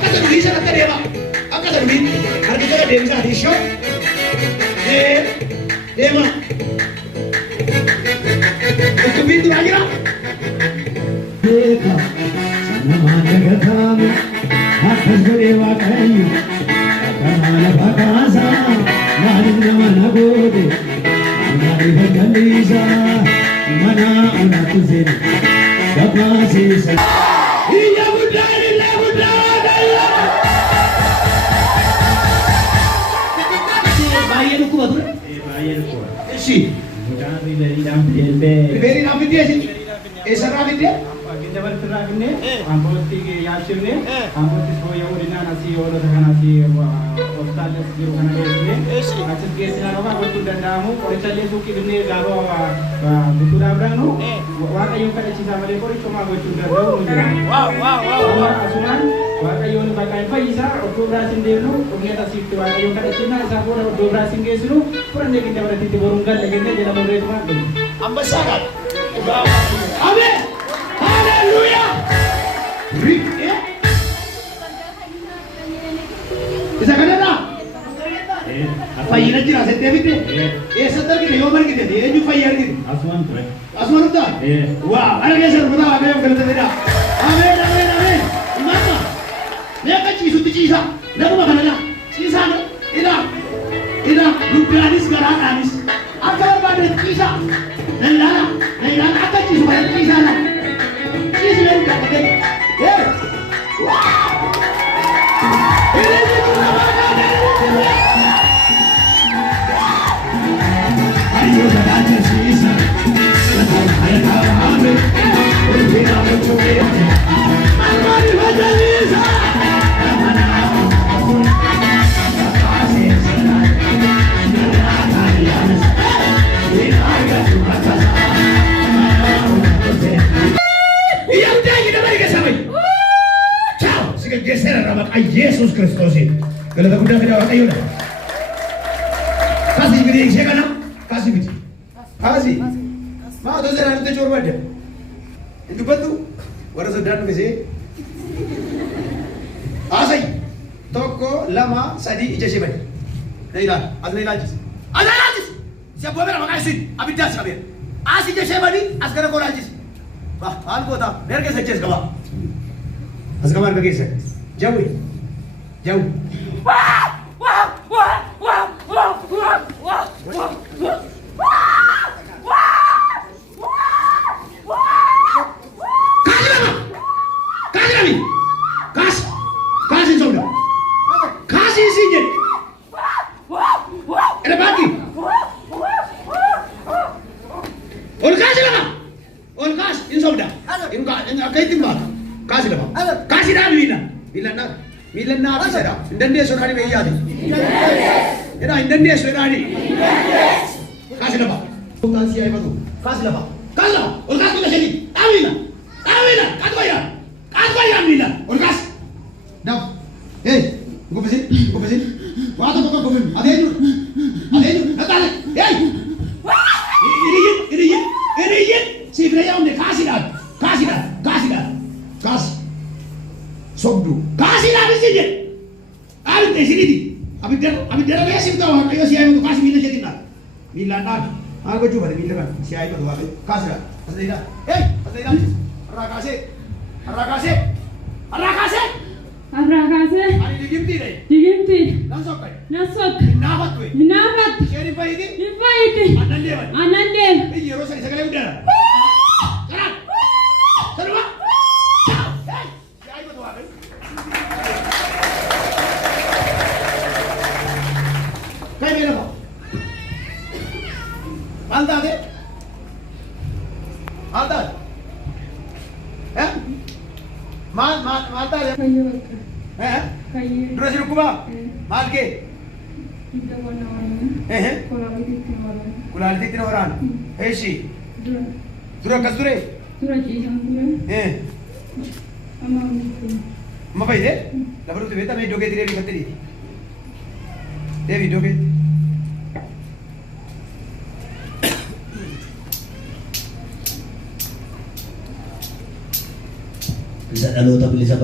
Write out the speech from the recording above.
akka sadii sanatti deema. Akka sadii argitee deemsaa dhiishoo. Deema. Dhukkubbiin duraa jira. Beeka nama dagatamu akkas godhee waaqayyo akka lafa kaasaa maaliif nama na godhe maaliif jalliisa mana onatti seena gabaasiisa. Iyya guddaan illee guddaa dhala. Baay'ee dhukkuba ture. Baay'ee dhukkuba. Eshi. Rifeeriidhaan fiddee eshi. Eessarraa fiddee? Dabarti raafne ambooti yaachifne ambooti sooya waliin asii oolota kan asii hospitaalis jiru kana geessine achis geessinaan ogaa gochuu danda'amu qorichallee suuqii dhufnee gaafa butuudhaaf dhaqnu waaqayyoon kadhachiisaa malee qorichumaa gochuu danda'u nu jira. Asumaan waaqayyoon bakka hin fayyisaa oddoo biraas hin deemnu dhufnee asiitti waaqayyoon kadhachiisnaa isaa booda oddoo biraas hin geessinu fudhannee qinda baratiitti boruun galle jennee jala morreetumaan dhufu. Ambassaa qaba. Ameen. Hallelujah! Isa kanarraa fayyina jira settee fitte eessatti argite yoo margite eenyu fayya argite Asumaan ture. asuma dhuftaa waa ana keessa rukutaa waaqayyoon galateedha. Ameen ameen ameen mama meeqa ciisutti ciisa naguma kanadha ciisaan ila dubbaanis garaadhaanis akka barbaadeet ciisa naylaala akka ciisu kana ciisaadha. Please let me get it. Yeah. Wow. Yesus Kristus kalau tak guna kena orang ayunan kasih beri saya kana kasih beri kasih mau tu saya nanti coba dia itu betul waras sedang ke sih asai toko lama sadi ija sebab nailah siapa berapa makan sih abidas kabir asih ija sebab ni asgara kau rajis bah hal kau tak biar ke saja sekarang asgamar ke kisah jauh jauh. Wah! Wah! Wah! Wah! Wah! Wah! Wah! Wah! Kasih saudara. Kasih sini. Ada bagi. Orang kasih lama. Orang kasih ini saudara. Ini akai timbal. Kasih lama. Kasih dah bila nak. Milan na apa sada? Indonesian sorani me yadi. Ina Indonesian sorani. Kasih lapa. Bukan siapa tu. Kasih lapa. Kasih lapa. Orkas kita sini. Amina. Kat bayar Amina. Orkas. Dah. Gua pesin. Wah tu kau komen. Ada itu. Natal. Ini. Si Ibrahim ni kasih dah. Sobdu. Kasih dah di sini. Abi di sini di. Abi dia biasa tahu. Ayo siapa tu kasih Milan jadi nak. Milan nak. Aku cuba Milan kan. Siapa tu abi. Kasih dah. Kasih dah. Rakase. Ani digimti deh. Nasok. Nabat tu. Siapa ini? Anan. Ini rosa ni segala udara. Sekarang. Kaya meron mo? Malta deh? Malta deh? Terus hidup kuma? Mal ke? Kulali titin orang. Hesi. Dura kasdure? Amma bai deh? Lalu tu beta me doge dire di batteri. Devi doge. Bisa lalu tak boleh